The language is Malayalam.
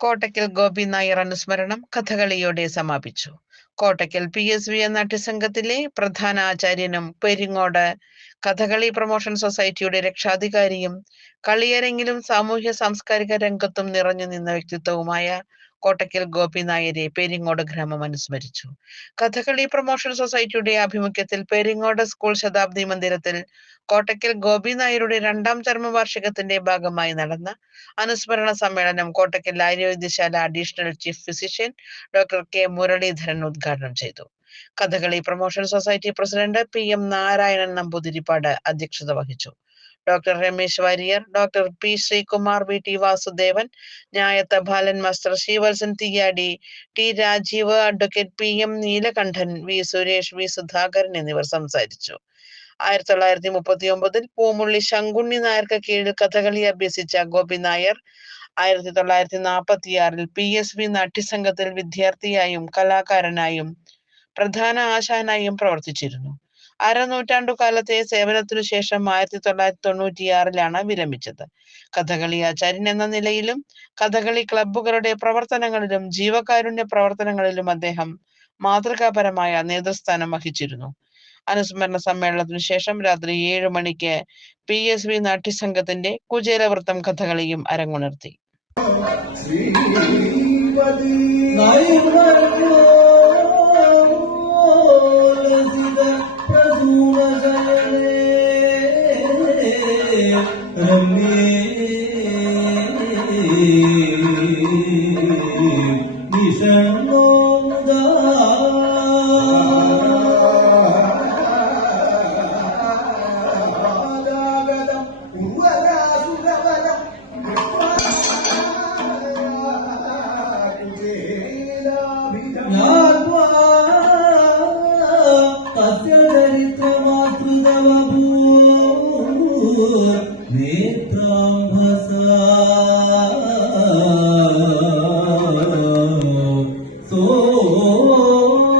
കോട്ടയ്ക്കൽ ഗോപി നായർ അനുസ്മരണം കഥകളിയോടെ സമാപിച്ചു. കോട്ടയ്ക്കൽ പി എസ് വി എന്ന നാട്യസംഘത്തിലെ പ്രധാന ആചാര്യനും പെരിങ്ങോട് കഥകളി പ്രൊമോഷൻ സൊസൈറ്റിയുടെ രക്ഷാധികാരിയും കളിയരങ്ങിലും സാമൂഹ്യ സാംസ്കാരിക രംഗത്തും നിറഞ്ഞു നിന്ന വ്യക്തിത്വവുമായ കോട്ടയ്ക്കൽ ഗോപി നായരെ പേരിങ്ങോട് ഗ്രാമം അനുസ്മരിച്ചു കഥകളി പ്രൊമോഷൻ സൊസൈറ്റിയുടെ ആഭിമുഖ്യത്തിൽ പേരിങ്ങോട് സ്കൂൾ ശതാബ്ദി മന്ദിരത്തിൽ കോട്ടയ്ക്കൽ ഗോപി നായരുടെ രണ്ടാം വാർഷികത്തിന്റെ ഭാഗമായി നടന്ന അനുസ്മരണ സമ്മേളനം Kottakkal Aryavaidyasala additional chief physician doctor K Muraleedharan ഉദ്ഘാടനം ചെയ്തു. Kathakali promotion society president P M Narayanan Namboothiripad അധ്യക്ഷത വഹിച്ചു. Doctor Ramesh Warrier doctor P Sreekumar V T Vasudevan Nyayathu Balan master Sreevalsan Theeyadi T Rajeev advocate P M Neelakandan V Suresh V Sudhakaran എന്നിവർ സംസാരിച്ചു. ആയിരത്തി തൊള്ളായിരത്തി മുപ്പത്തി ഒമ്പതിൽ പൂമുള്ളി ശങ്കുണ്ണി നായർക്ക് കീഴിൽ കഥകളി അഭ്യസിച്ച ഗോപി നായർ ആയിരത്തി തൊള്ളായിരത്തി നാൽപ്പത്തിയാറിൽ പി. എസ്. വി. നാട്യസംഘത്തിൽ വിദ്യാർത്ഥിയായും കലാകാരനായും പ്രധാന ആശാനായും പ്രവർത്തിച്ചിരുന്നു. അരനൂറ്റാണ്ടു കാലത്തെ സേവനത്തിനു ശേഷം ആയിരത്തി തൊള്ളായിരത്തി തൊണ്ണൂറ്റിയാറിലാണ് വിരമിച്ചത്. കഥകളി ആചാര്യൻ എന്ന നിലയിലും കഥകളി ക്ലബ്ബുകളുടെ പ്രവർത്തനങ്ങളിലും ജീവകാരുണ്യ പ്രവർത്തനങ്ങളിലും അദ്ദേഹം മാതൃകാപരമായ നേതൃസ്ഥാനം വഹിച്ചിരുന്നു. അനുസ്മരണ സമ്മേളനത്തിനു ശേഷം രാത്രി ഏഴു മണിക്ക് പി എസ് വി നാട്യസംഘത്തിന്റെ കുചേലവൃത്തം കഥകളിയും അരങ്ങുണർത്തി. നേത്രാംഭസ Oh.